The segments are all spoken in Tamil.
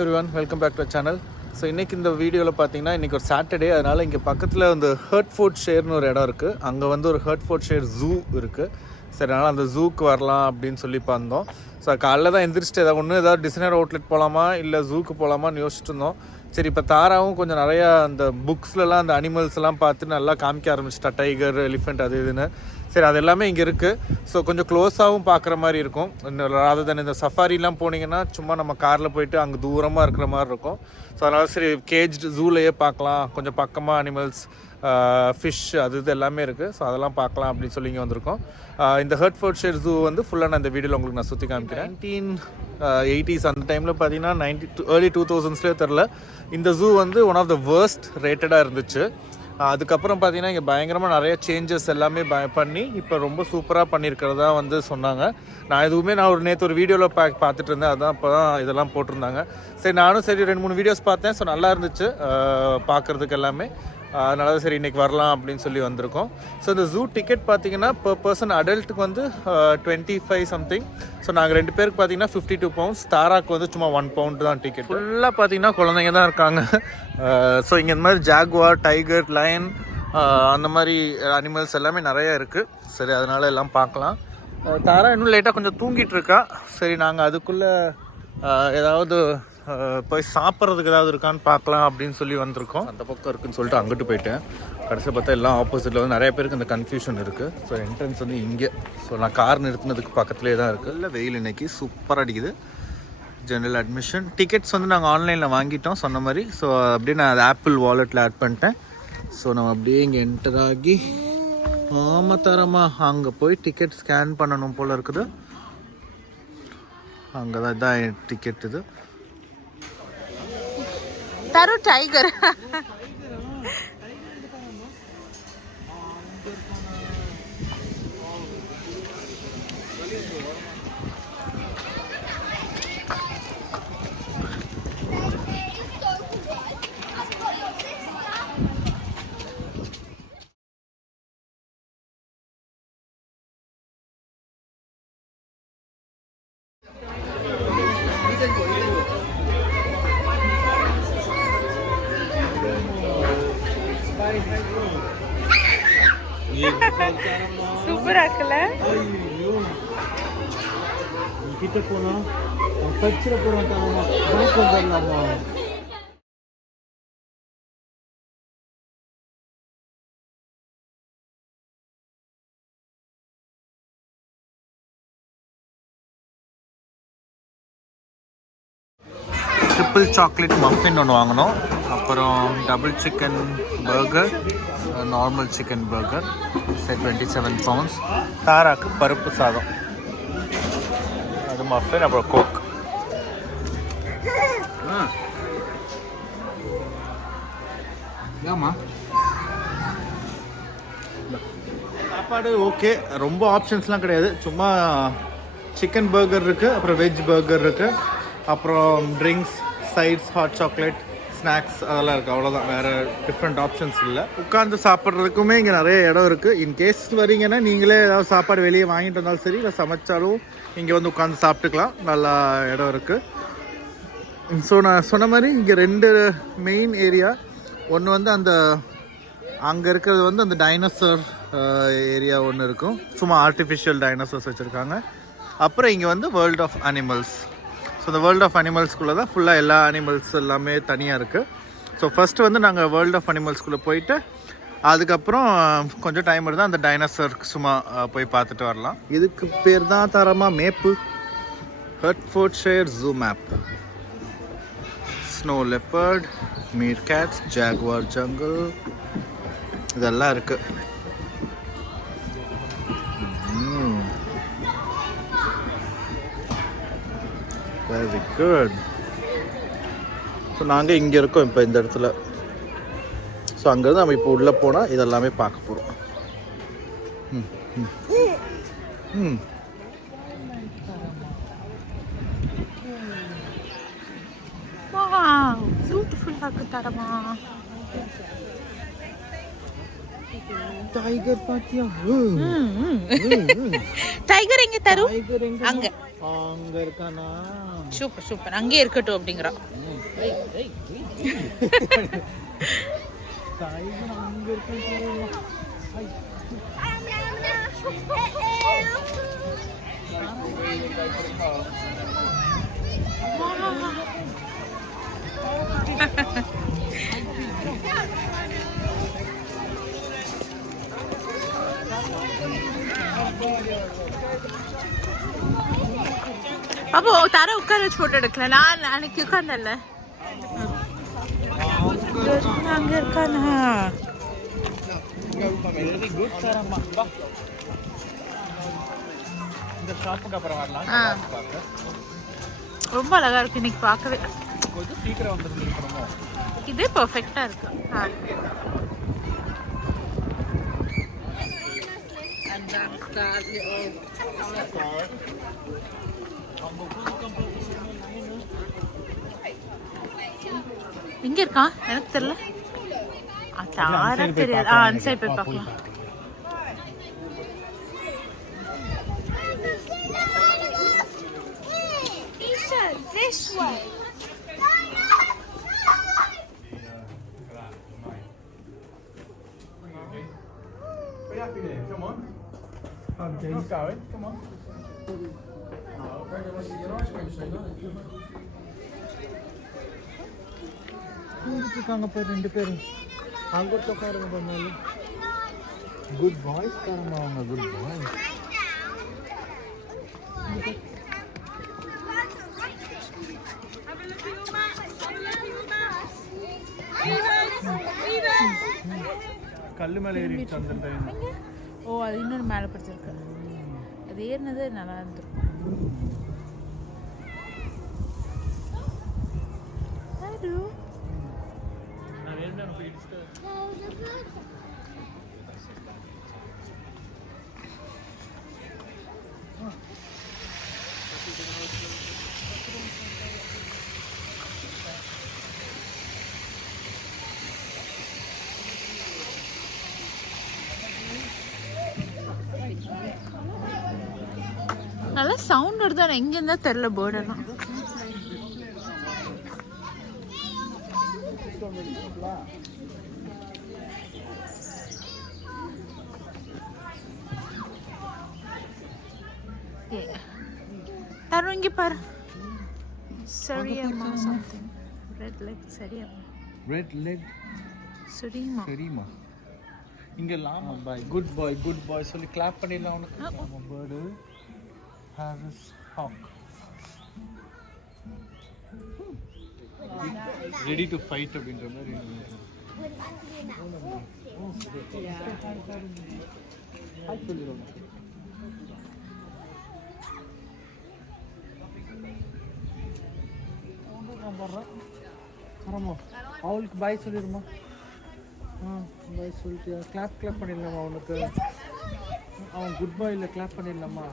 Everyone welcome back to channel. So இன்றைக்கி இந்த வீடியோவில் பார்த்தீங்கன்னா இன்றைக்கி ஒரு சாட்டர்டே, அதனால் இங்கே பக்கத்தில் வந்து ஹர்ட்ஃபோர்ட் ஷேர்னு ஒரு இடம் இருக்குது. அங்கே வந்து ஒரு ஹர்ட்ஃபோர்ட் ஷேர் ஜூ இருக்குது. சரி, அதனால் அந்த ஜூக்கு வரலாம் அப்படின்னு சொல்லி பார்த்தோம். ஸோ காலைல தான் எந்திரிச்சிட்டு ஏதாவது டிசைனர் அவுட்லெட் போகலாமா இல்லை ஜூக்கு போகலாமான்னு யோசிச்சுட்டு இருந்தோம். சரி, இப்போ தாராவும் கொஞ்சம் நிறையா அந்த புக்ஸ்லலாம் அந்த அனிமல்ஸ்லாம் பார்த்து நல்லா காமிக்க ஆரம்பிச்சிட்டா, டைகர், எலிஃபெண்ட் அது இதுன்னு. சரி, அது எல்லாமே இங்கே இருக்குது. ஸோ கொஞ்சம் க்ளோஸாகவும் பார்க்குற மாதிரி இருக்கும். ராதர் தென் இந்த சஃபாரிலாம் போனீங்கன்னா சும்மா நம்ம காரில் போயிட்டு அங்கே தூரமாக இருக்கிற மாதிரி இருக்கும். ஸோ அதனால் சரி கேஜ்டு ஜூலையே பார்க்கலாம், கொஞ்சம் பக்கமாக அனிமல்ஸ், ஃபிஷ் அது இது எல்லாமே இருக்குது. ஸோ அதெல்லாம் பார்க்கலாம் அப்படின்னு சொல்லி இங்கே வந்திருக்கோம். இந்த ஹர்ட்ஃபோர்ட் ஷேர் ஜூ வந்து ஃபுல்லாக நான் இந்த வீடியோவில் உங்களுக்கு நான் சுற்றி காமிக்கிறேன். 1980s அந்த டைமில் பார்த்தீங்கன்னா early 2000s தெரில, இந்த ஜூ வந்து ஒன் ஆஃப் த வேர்ஸ்ட் ரேட்டடாக இருந்துச்சு. அதுக்கப்புறம் பார்த்தீங்கன்னா இங்கே பயங்கரமாக நிறைய சேஞ்சஸ் எல்லாமே பண்ணி இப்போ ரொம்ப சூப்பராக பண்ணியிருக்கிறதா வந்து சொன்னாங்க. நான் ஒரு நேற்று ஒரு வீடியோவில் பார்த்துட்டு இருந்தேன், அதான் இப்போ தான் இதெல்லாம் போட்டிருந்தாங்க. சரி, நானும் 2-3 வீடியோஸ் பார்த்தேன். ஸோ நல்லா இருந்துச்சு பார்க்குறதுக்கு எல்லாமே. அதனால தான் சரி இன்றைக்கி வரலாம் அப்படின்னு சொல்லி வந்திருக்கோம். ஸோ இந்த ஜூ டிக்கெட் பார்த்தீங்கன்னா பர் பர்சன் அடல்ட்டுக்கு வந்து 25 சம்திங். ஸோ நாங்கள் 2 பேருக்கு பார்த்தீங்கன்னா 52 pounds. தாராக்கு வந்து சும்மா 1 pound தான் டிக்கெட். ஃபுல்லாக பார்த்தீங்கன்னா குழந்தைங்க தான் இருக்காங்க. ஸோ இங்கே இந்த மாதிரி ஜாகுவார், டைகர், லயன் அந்த மாதிரி அனிமல்ஸ் எல்லாமே நிறையா இருக்குது. சரி, அதனால் எல்லாம் பார்க்கலாம். தாரா இன்னும் லேட்டாக கொஞ்சம் தூங்கிட்டு இருக்கா. சரி, நாங்கள் அதுக்குள்ளே ஏதாவது போய் சாப்பிட்றதுக்கு ஏதாவது இருக்கான்னு பார்க்கலாம் அப்படின்னு சொல்லி வந்திருக்கோம். அந்த பக்கம் இருக்குதுன்னு சொல்லிட்டு அங்கிட்டு போயிட்டேன். கடைசியில் பார்த்தா எல்லாம் ஆப்போசிட்டில் வந்து நிறைய பேருக்கு இந்த கன்ஃபியூஷன் இருக்குது. ஸோ என்ட்ரன்ஸ் வந்து இங்கே. ஸோ நான் கார் நிறுத்தினதுக்கு பக்கத்துலேயே தான் இருக்குது. இல்லை, வெயில் இன்னைக்கு சூப்பராக அடிக்குது. ஜென்ரல் அட்மிஷன் டிக்கெட்ஸ் வந்து நாங்கள் ஆன்லைனில் வாங்கிட்டோம் சொன்ன மாதிரி. ஸோ அப்படியே நான் அதை ஆப்பிள் வாலெட்டில் ஆட் பண்ணிட்டேன். ஸோ நம்ம அப்படியே இங்கே என்டர் ஆகி அங்கே போய் டிக்கெட் ஸ்கேன் பண்ணணும் போல் இருக்குது. அங்கே தான் இதான் டிக்கெட். இது तारो टाइगर சூப்பரா இருக்குல்ல? கிட்ட போனா கச்சிர போறோம் தானமா பேக் வந்துடலாமா? ட்ரிபிள் சாக்லேட் மஃபின் ஒன்று வாங்கினோம். அப்புறம் double chicken burger, normal chicken burger, 27 pounds. தாராக்கு பருப்பு சாதம், அது மஃபின், அப்புறம் கோக். சாப்பாடு ஓகே, ரொம்ப ஆப்ஷன்ஸ்லாம் கிடையாது. சும்மா சிக்கன் பர்கர் இருக்குது, அப்புறம் வெஜ் பர்கர் இருக்குது, அப்புறம் drinks, sides, hot chocolate, snacks அதெல்லாம் இருக்குது. அவ்வளோதான், வேறு டிஃப்ரெண்ட் ஆப்ஷன்ஸ் இல்லை. உட்காந்து சாப்பிட்றதுக்குமே இங்கே நிறைய இடம் இருக்குது. இன்கேஸ் வரீங்கன்னா நீங்களே ஏதாவது சாப்பாடு வெளியே வாங்கிட்டு வந்தாலும் சரி, இல்லை சமைச்சாலும் இங்கே வந்து உட்காந்து சாப்பிட்டுக்கலாம். நல்லா இடம் இருக்குது. ஸோ நான் சொன்ன மாதிரி இங்கே 2 மெயின் ஏரியா. ஒன்று வந்து அந்த அங்கே இருக்கிறது வந்து அந்த டைனோசர் ஏரியா ஒன்று இருக்கும். சும்மா ஆர்டிஃபிஷியல் டைனோசர்ஸ் வச்சுருக்காங்க. அப்புறம் இங்கே வந்து வேர்ல்ட் ஆஃப் அனிமல்ஸ். ஸோ இந்த வேர்ல்ட் ஆஃப் அனிமல்ஸ்குள்ளே தான் ஃபுல்லாக எல்லா அனிமல்ஸ் எல்லாமே தனியாக இருக்குது. ஸோ ஃபஸ்ட்டு வந்து நாங்கள் வேர்ல்ட் ஆஃப் அனிமல்ஸ்குள்ளே போயிட்டு அதுக்கப்புறம் கொஞ்சம் டைம் எடுத்தால் அந்த டைனோசருக்கு சும்மா போய் பார்த்துட்டு வரலாம். இதுக்கு பேர் தான் தரமா map, Hertfordshire zoo map. Snow leopard, meerkats, jaguar jungle இதெல்லாம் இருக்குது. Very good. ஸோ நாங்கள் இங்கே இருக்கோம் இப்போ இந்த இடத்துல. ஸோ அங்கேருந்து நம்ம இப்போ உள்ளே போனால் இதெல்லாமே பார்க்க போகிறோம். பியூட்டிஃபுல்லாக இருக்கு தரமா. டைகர் பாத்தியா? டைகர் எங்க தரும்? அங்க அங்க இருக்கானா? சூப்பர் சூப்பர், அங்கே இருக்கட்டும் அப்படிங்கிறா. அங்கே இருக்கு. அப்போ தர உட்கார வச்சு போட்டோ எடுக்கல. நான் அன்னைக்கு உட்கார்ந்தல்ல அங்க இருக்கானா. வெரி குட் சாரம்மா. இந்த ஷாப்புக்கு அப்புறம் வரலாம். ரொம்ப அழகா இருக்கு இன்னைக்கு பார்க்கவே. கொஞ்சம் சீக்கிரம் வந்துருக்கணுமோ. இதே பெர்ஃபெக்ட்டா இருக்கு. எங்க இருக்கா எனக்கு தெரியல. தெரியாது. அந்த சைடு போய் பார்க்கலாம். This way. Come on. Come on. இருக்காங்க பேர் 2 பேரும் அங்க உட்காருங்க பண்ணாலும். குட் பாய்ஸ் காரமா அவங்க. Good boys. கல்லு மேலே ஏறிட்டு அந்த ஓ அது இன்னொரு மேலே படிச்சிருக்கு. அது ஏறினது நல்லா இருந்திருக்கும். நல்லா சவுண்ட் வருது. ஆனால் எங்க இருந்தா தெரியல பேர்டெல்லாம். தரும் இங்க பாரு. சரியாமா சம்திங். ரெட் லெக் சரியாமா. ரெட் லெக் சரிமா. சரிமா. இங்க லாமா பாய். குட் பாய் சொல்லி கிளாப் பண்ணிடலாம் உனக்கு. நம்ம bird Harris hawk. Ready to fight அப்படின்ற மாதிரி. அவளுக்கு பாய் சொல்லிடுமா? பாய் சொல்லிட்டியா? கிளாப் பண்ணிடலாமா அவனுக்கு? அவன் குட் பாய் இல்லை, கிளாப் பண்ணிடலாமா?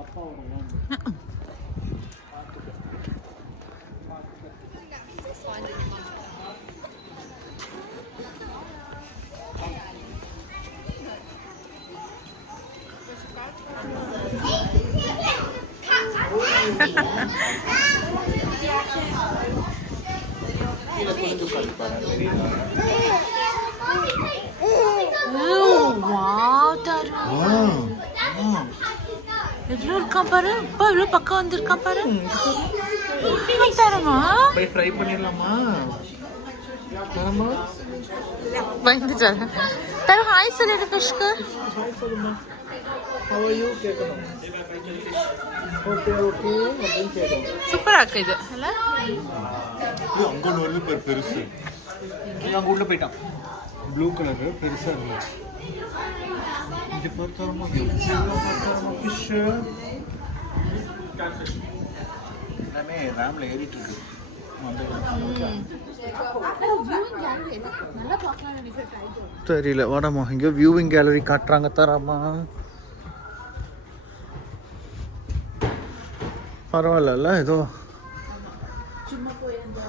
அப்பா எவ்வளோ இருக்கான் பாரு. அப்பா எவ்வளோ பக்கம் வந்திருக்கான் பாரு. தரமா ஃப்ரை பண்ணிடலாமா? தரமா பயந்துட்டாரு. தரும் ஹாய் சொல்லிடு ஃபிஷ்க்கு. ஹாய் சொல்லுமா. How are you கேட்கணும். ஓகே அப்படின்னு கேட்கணும். சூப்பரா இருக்கு இது இல்ல? அங்க ஒன்று வருது பெருசு. அங்க உள்ள போயிட்டான். ப்ளூ கலர் பெருசா இருக்கு. இங்க பார்த்தோமா ஃபிஷ் எல்லாமே ராம்ல ஏறிட்டு இருக்கு. தெரியல. வாடாமா, இங்கே வியூவிங் கேலரி காட்டுறாங்க. தராமா பரவாயில்ல ஏதோ.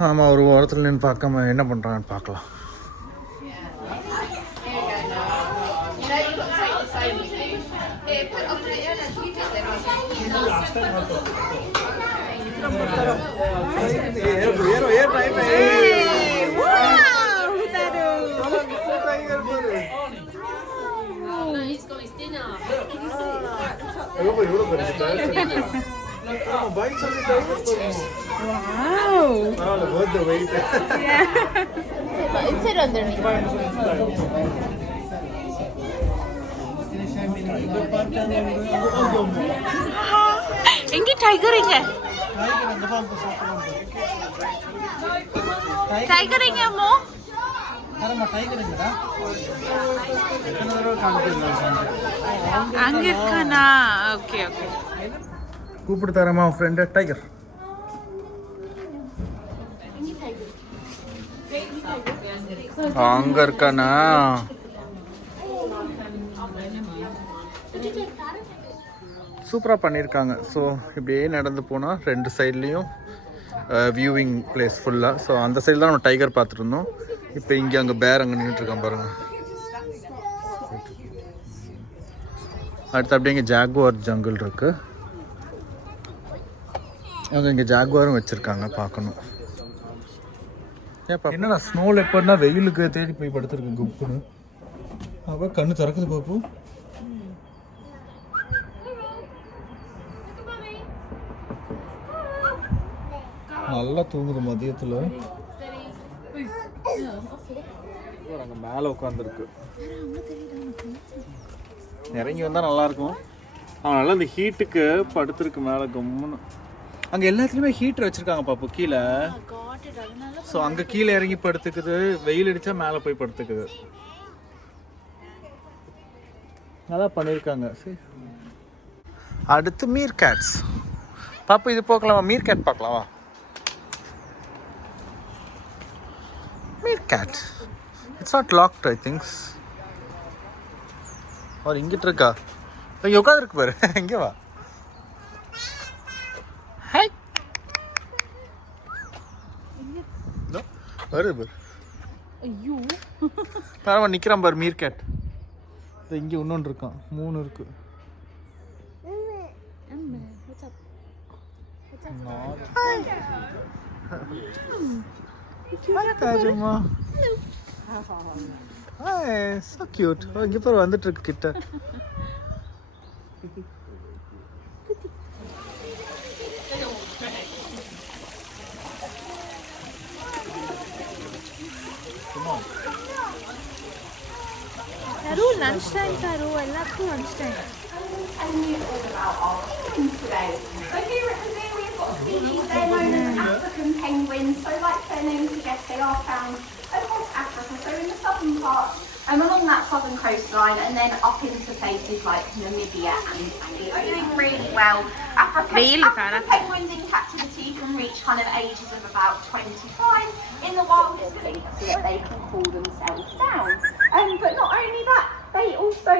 ஆமாம், ஒரு வாரத்தில் நின்று பார்க்காம என்ன பண்ணுறாங்கன்னு பார்க்கலாம். Inside underneath. எங்க டைகர் எங்க டைகர் எங்க அம்மோ அங்க இருக்கானா ஓகே ஓகே கூப்பிட்டு தரமா ஃப்ரெண்ட் டைகர் அங்க இருக்கானா சூப்பராக பண்ணியிருக்காங்க. ஸோ இப்படியே நடந்து போனால் 2 சைட்லேயும் வியூவிங் பிளேஸ் ஃபுல்லாக. ஸோ அந்த சைடில் தான் நம்ம டைகர் பார்த்துருந்தோம். இப்போ இங்கே அங்கே பேர் அங்கே நின்றுட்டுருக்கான் பாருங்கள். அடுத்து அப்படியே இங்கே ஜாகுவார் ஜங்கிள் இருக்குது. அவங்க இங்கே ஜாகுவாரும் வச்சுருக்காங்க பார்க்கணும். ஏப்பா என்னடா ஸ்னோ லெப்பர்னா வெயிலுக்கு தேடி போய் படுத்துருக்கு குப்புன்னு. அப்போ கண்ணு திறக்குது பாப்பு. நல்லா தூங்குது மதியத்தில். அங்கே மேலே உட்காந்துருக்கு. இறங்கி வந்தால் நல்லாயிருக்கும். அவன் நல்லா இந்த ஹீட்டுக்கு படுத்துருக்கு மேலே கம்முன்னு. அங்கே எல்லாத்துலேயுமே ஹீட்டர் வச்சுருக்காங்க பாப்பு கீழே. ஸோ அங்கே கீழே இறங்கி படுத்துக்குது. வெயில் அடித்தா மேலே போய் படுத்துக்குது. நல்லா பண்ணியிருக்காங்க. சரி அடுத்து மீர் கேட்ஸ் பாப்பு. இது பார்க்கலாமா? மீர் கேட் பார்க்கலாமா? Meerkat. It's not locked, I think. Or இங்கிட்டு இருக்கா? இங்கே உட்காந்துருக்கு பாரு. இங்கே வா. ஹாய். வருது பாரு. ஐயோ பரவாயில்ல நிற்கிறான் பாரு மீர்கேட். இங்கே இன்னொன்று இருக்கான். 3 இருக்கு. Hi Tajuma. Hi, so cute. இங்கே பாரு வந்துட்டு இருக்கு கிட்ட. Taru lunch time Taru. எல்லாத்துக்கும் lunch time. So here at the zoo we've got species, they're known as African penguins. So like their name suggests, they are found across Africa. So in the southern part, along that southern coastline, and then up into places like Namibia and Angola. Doing really well. African penguins in captivity can reach kind of ages of about 25. In the wild, it's believed that they can cool themselves down. But not only that, they also,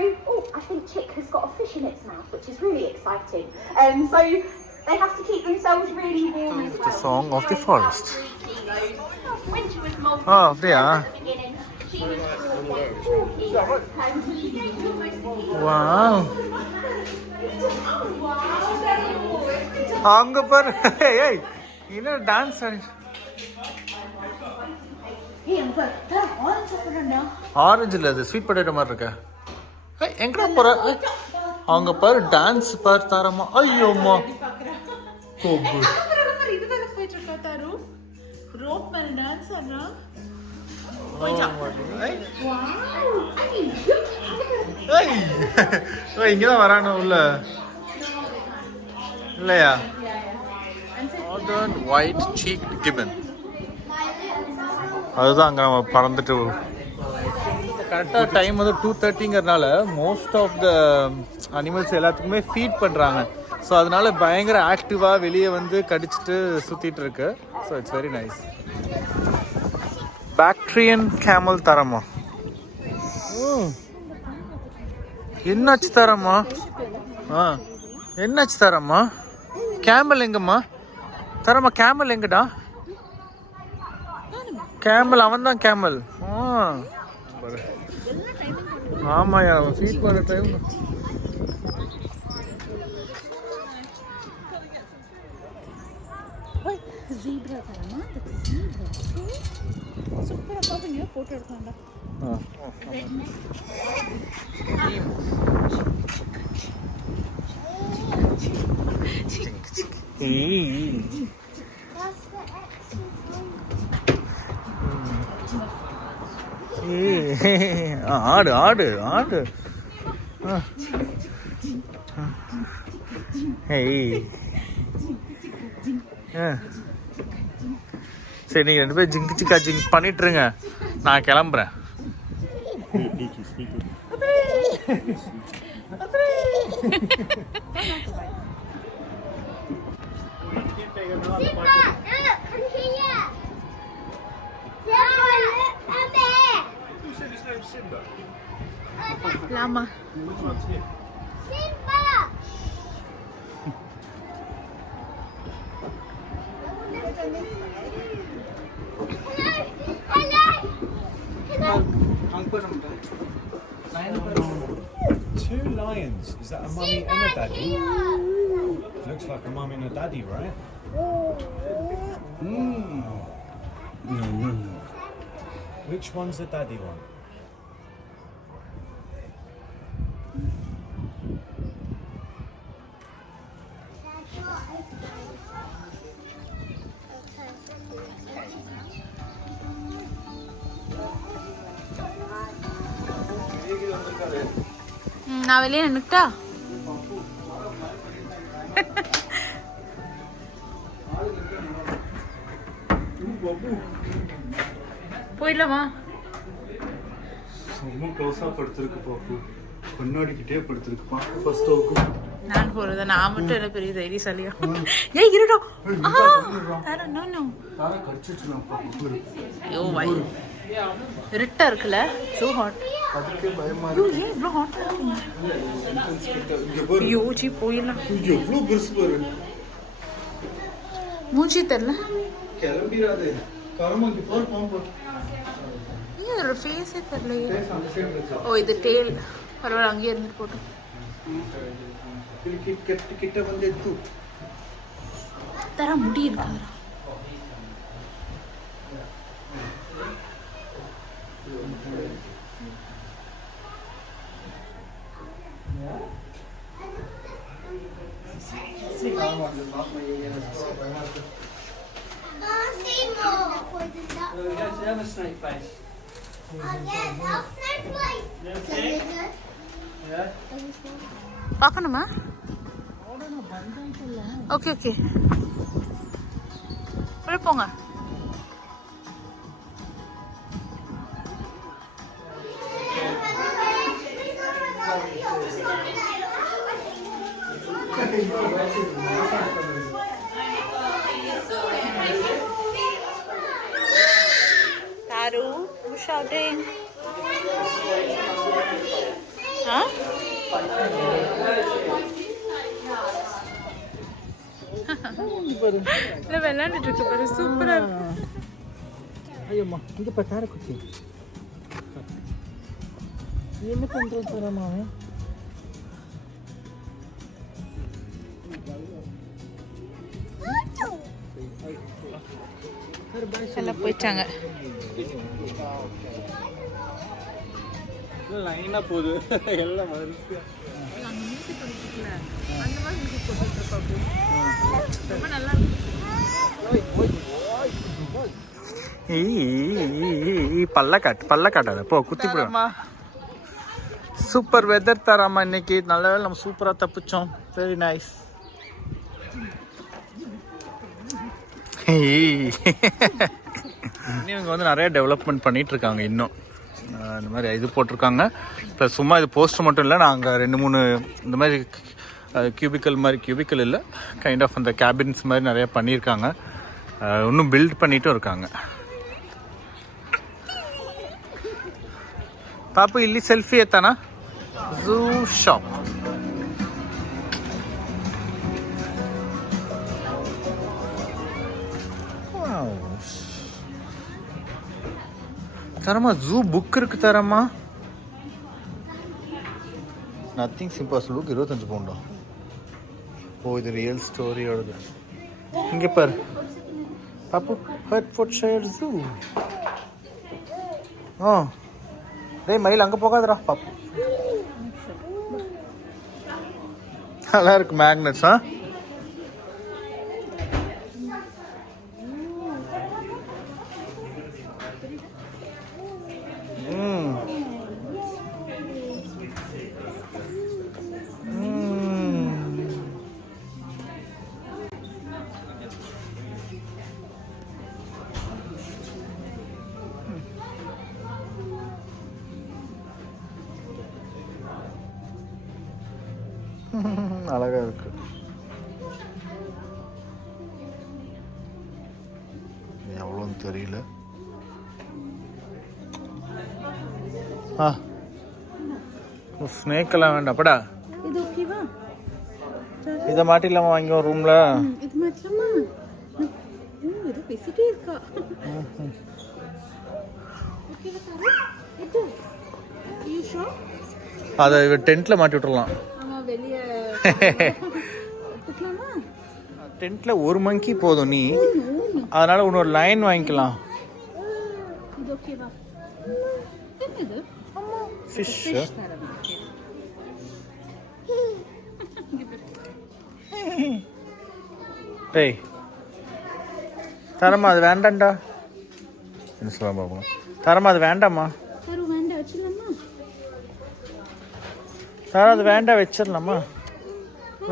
I think Chick has got a fish in its mouth, which is really exciting. So they have to keep themselves really warm as well. The song of the forest. When she was moulted, Oh, they are. at the beginning, she was 4 kilos. She gained almost a kilo. Wow. அங்க பாரு. ஏய் என்ன டான்ஸ் ஆடி. ஆரஞ்சு இல்லை, அது ஸ்வீட் பொட்டேட்டோ மாதிரி இருக்கா. எங்கடா போற? அவங்க பாரு டான்ஸ் பாரு தாரமா. ஐயோம்மா கோபு. இதுதான போயிட்டு இருக்கா தாரு. ரோப் மேல டான்ஸ் ஆடுறா. இங்கதான் வரானு உள்ள இல்லையா? Northern white cheeked gibbon. அதுதான் அங்கே நம்ம பறந்துட்டு கரெக்டாக டைம் வந்து 2:30ங்கிறதுனால மோஸ்ட் ஆஃப் த அனிமல்ஸ் எல்லாத்துக்குமே ஃபீட் பண்ணுறாங்க. ஸோ அதனால பயங்கர ஆக்டிவாக வெளியே வந்து கடிச்சிட்டு சுற்றிட்டு இருக்கு. So it's very nice. Bactrian camel தரமா? என்னாச்சு தரமா? என்னாச்சு தரமா? கேமல் எங்கம்மா? தரமா கேமல் எங்கடா? கேமல் அவன் தான் கேமல். ஆமாயா ஃபீட் பண்ண டைம். ஜீப்ரா தரமா? சூப்பரா பாப்பீங்க, போட்டோ எடுக்கலாம்டா. ஆடு ஆடு ஆடு. சரி நீங்கள் 2 பேரும் ஜிங்கு சிக்கா ஜிங்க் பண்ணிட்டுருங்க, நான் கிளம்புறேன். லாமா Two lions. Is that a mummy and a daddy? Looks like a mummy and a daddy, right? No. Which one's the daddy one? நான் வெளியே நின்னுட்டா. போயிடலாமா? ரொம்ப க்ளோஸாக படுத்துருக்கு பாப்பு, கண்ணாடிக்கிட்டே படுத்துருக்கு பாப்பு. ஃபர்ஸ்ட் ஓகே நான் போறதா? நான் மட்டும் என்ன பெரிய தைரியசாலியா? ஏய் இருடா. நோ தாரா கடிச்சிட்டு நான் பாப்பு. ஐயோ வை இருட்டா இருக்குல்ல, சோ ஹாட். அதுக்கே பயமா ஐயோ ஏன் இவ்வளோ ஹாட்டா இருக்குங்க? இருக்கு. ஐயோ ஜி போயிடலாம். இங்கே எவ்வளோ பெருசு பாரு. மூஞ்சி தெரியல. கிளம்பிடாது கரமா. இங்கே பாரு பாம்பு. ஏன் ஒரு ஃபேஸே தெரியலையே. அந்த சைடு இருக்கு. ஓ இது டேல். பரவாயில்ல, அங்கேயே இருந்துட்டு போட்டோம். கிட்ட வந்து எடுத்து தர முடி இருக்காரா? பார்க்கணுமா? ஓகே ஓகே உள்ள போங்க. Taru, who's shouting? Huh? இல்லை விளையாண்டுட்டு இருக்கு பாரு, சூப்பரா இருக்கு. ஐயம்மா இங்கே பார்த்தார குச்சி என்ன பண்ணுறது தரமா? எல்லாம் போயிட்டாங்க. லைனாக போகுது எல்லாம் வரிசையா. அந்த மாதிரி மியூசிக் போட்டுட்டு இருப்பாங்க. ரொம்ப நல்லா இருக்கு. பல்ல காட்டாத போ, குத்தி போடுமா. சூப்பர் வெதர் தராமா இன்னைக்கு. நல்ல வேலை நம்ம சூப்பராக தப்பிச்சோம். Very nice. இவங்க வந்து நிறைய டெவலப்மெண்ட் பண்ணிட்டு இருக்காங்க இன்னும். இந்த மாதிரி இது போட்டிருக்காங்க. ப்ளஸ் சும்மா இது போஸ்டர் மட்டும் இல்லை, நாங்கள் 2-3 இந்த மாதிரி கியூபிக்கல் இல்லை, கைண்ட் ஆஃப் அந்த கேபின்ஸ் மாதிரி நிறைய பண்ணியிருக்காங்க. இன்னும் பில்ட் பண்ணிட்டும் இருக்காங்க. ಪಾಪು ಇಲ್ಲಿ ಸೆಲ್ಫಿ ಎತ್ತಾನ ಝೂ ಶಾಪ್. தரமா ஜூ புக் இருக்கு தரமா. நத்திங்ஸ் இம்பாசிபிளுக்கு 25 பவுண்டா? ஓ, இது ரியல் ஸ்டோரியோடது. இங்கே பாரு பாப்பு, ஹெர்ட்ஃபோர்ட்ஷயர் ஜூ. ஆ டேய் மயில் அங்கே போகாதடா பாப்பு. நல்லா இருக்கு மேக்னெட்ஸ். ஆ அழகா இருக்கு. எவ்வளோன்னு தெரியல. ஸ்னேக் எல்லாம் வேண்டாப்படா. இது ஓகேவா? இதை மாட்டிலாமா வாங்கி ஒரு ரூம்ல? இது மாட்டலாமா? இது பேசிட்டே இருக்கா. ஓகேவா தாரு? இது யூ ஷோ? அதை டென்ட்ல மாட்டி விட்டுறலாம். ஆமா, வெளியே எடுத்துக்கலாமா? டென்ட்ல ஒரு மங்கி போதும் நீ, அதனால இன்னொரு லைன் வாங்கிக்கலாம். இது ஓகேவா? என்னது? ஃபிஷ். டேய் தரமா அது வேண்டாம்டா. என்ன சொல்ல பாப்போம். தரமா அது வேண்டாமா? தாரு வேண்டாம், வச்சிடலாமா? தாரா அது வேண்டாம், வச்சிடலாமா?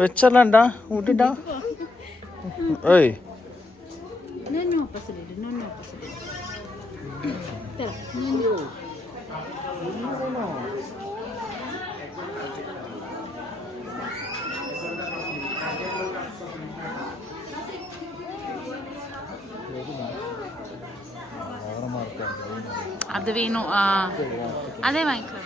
வச்சிடலாம்டா, விட்டுடா. ஏய் No possibility, no possibility. Tara, no. அது வேணும். அதே வாங்கிக்கலாம்.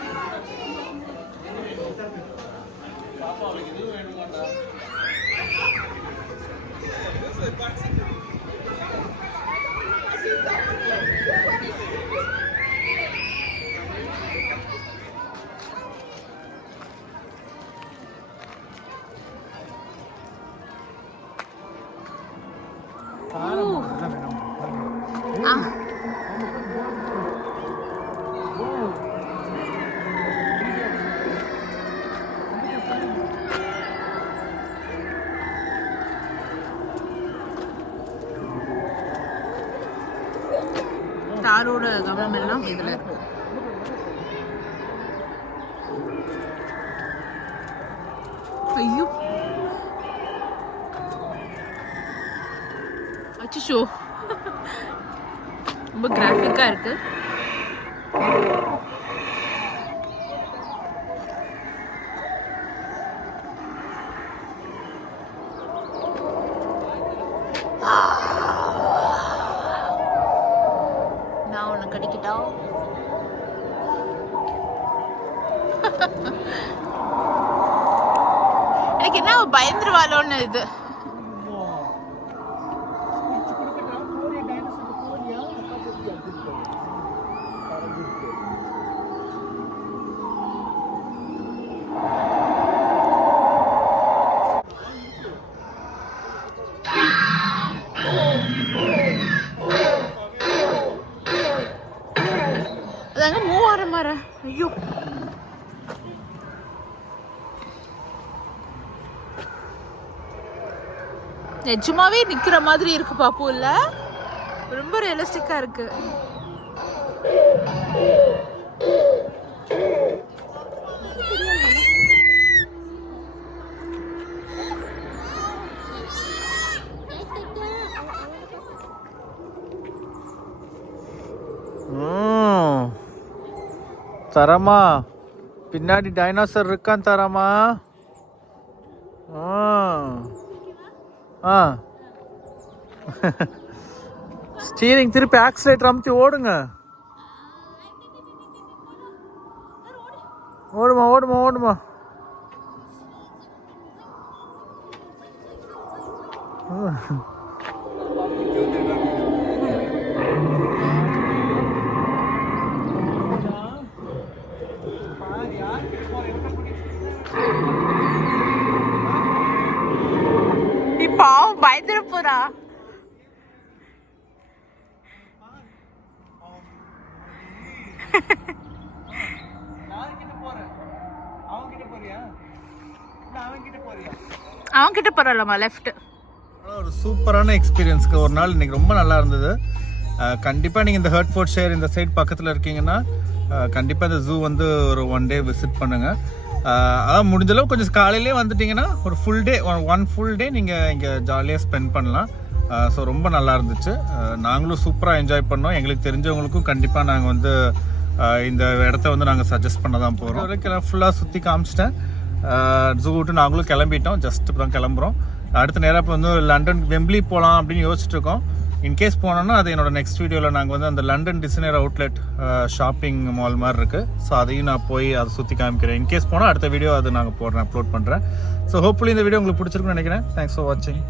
தாரோட கவனம் எல்லாம் இதுல இருக்கு. ஐயோ அச்சோ, ரொம்ப கிராஃபிக்கா இருக்கு. நான் உன்னை கடிக்கிட்டா? எனக்கு என்ன பயந்துருவாளோன்னு இது. அதாங்க மூவார மாற. ஐயோ நிஜமாவே நிக்கிற மாதிரி இருக்கு பாப்பு. இல்ல ரொம்ப ரியலிஸ்டிக்கா இருக்கு. தரமா பின்னாடி டைனோசர் இருக்கான் தரமா. ஸ்டீரிங் திருப்பி ஆக்சிலேட்டர் அமுத்தி ஓடுங்க. ஓடுமா ஓடுமா ஓடுமா. இப்போ பயந்துட போறா. அவன் கிட்ட போறலமா லெஃப்ட். ஒரு சூப்பரான எக்ஸ்பீரியன்ஸ்க்கு ஒரு நாள் இன்னைக்கு ரொம்ப நல்லா இருந்தது. கண்டிப்பாக நீங்கள் இந்த ஹெர்ட்ஃபோர்ட்ஷையர் இந்த சைட் பக்கத்தில் இருக்கீங்கன்னா கண்டிப்பாக இந்த ஜூ வந்து ஒரு 1 டே விசிட் பண்ணுங்கள். அதான் முடிஞ்சளவு கொஞ்சம் காலையிலே வந்துட்டிங்கன்னா ஒரு full day, one full day நீங்கள் இங்கே ஜாலியாக ஸ்பெண்ட் பண்ணலாம். ஸோ ரொம்ப நல்லா இருந்துச்சு. நாங்களும் சூப்பராக என்ஜாய் பண்ணோம். எங்களுக்கு தெரிஞ்சவங்களுக்கும் கண்டிப்பாக நாங்கள் வந்து இந்த இடத்த வந்து நாங்கள் சஜஸ்ட் பண்ண தான் போகிறோம். வரைக்கும் ஃபுல்லாக சுற்றி காமிச்சிட்டேன். ஜூ விட்டு நாங்களும் கிளம்பிட்டோம். ஜஸ்ட் இப்போ தான் கிளம்புறோம். அடுத்த நேரம் இப்போ வந்து லண்டன் வெம்பிளி போகலாம் அப்படின்னு யோசிச்சுட்டு இருக்கோம். இன்கேஸ் போனோன்னா அது என்னோட நெக்ஸ்ட் வீடியோவில் நாங்கள் வந்து அந்த London designer outlet shopping mall மாதிரி இருக்குது. ஸோ அதையும் நான் போய் அதை சுற்றி காமிக்கிறேன். இன்கேஸ் போனால் அடுத்த வீடியோ அது நாங்கள் அப்லோட் பண்ணுறேன். ஸோ ஹோப்ஃபுல்லி இந்த வீடியோ உங்களுக்கு பிடிச்சிருக்குன்னு நினைக்கிறேன். தேங்க்ஸ் ஃபார் வாட்சிங்.